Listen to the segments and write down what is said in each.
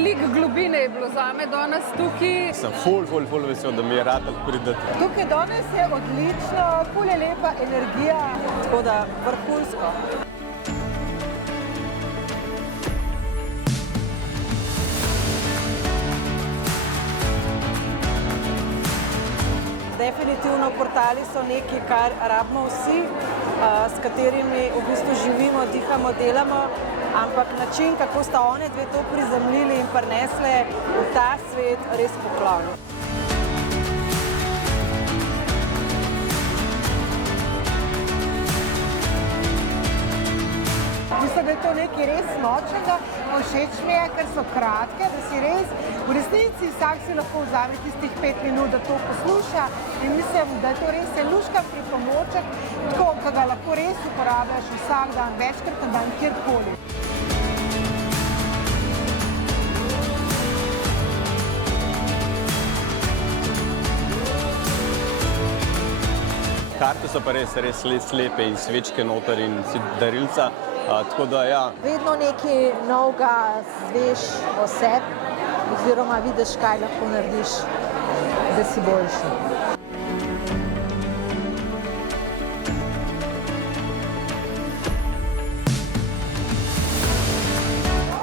Veliko globine je bilo zame danes tukaj. Sem ful vesel, da mi je rad prideti. Tukaj danes je odlično, ful je lepa energija. Tako da vrhunsko. Definitivno portali so nekaj, kar rabimo vsi, s katerimi v bistvu živimo, dihamo, delamo, ampak način, kako sta one dve to prizemljili in prinesle v ta svet, res poklon. Mislim, da je to nekaj res močnega, všeč mi je, ker so kratke, da si res, v resnici vsak si lahko vzame tistih 5 minut, da to posluša in mislim, da je to res en luškan pripomoček, tako, ki ga lahko res uporabljaš vsak dan, večkrat na dan, kjerkoli. Karte so pa res lepe in svečke noter in darilca, tako da ja. Vedno nekaj novega zveš o sebi oziroma vidiš, kaj lahko narediš, da si boljši.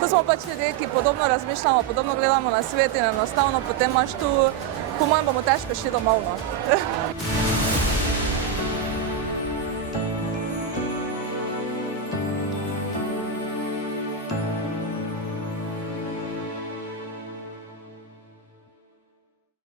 To smo pač ljudje, ki podobno razmišljamo, podobno gledamo na svet in enostavno potem imaš tu, po mojem bomo težko šli domov.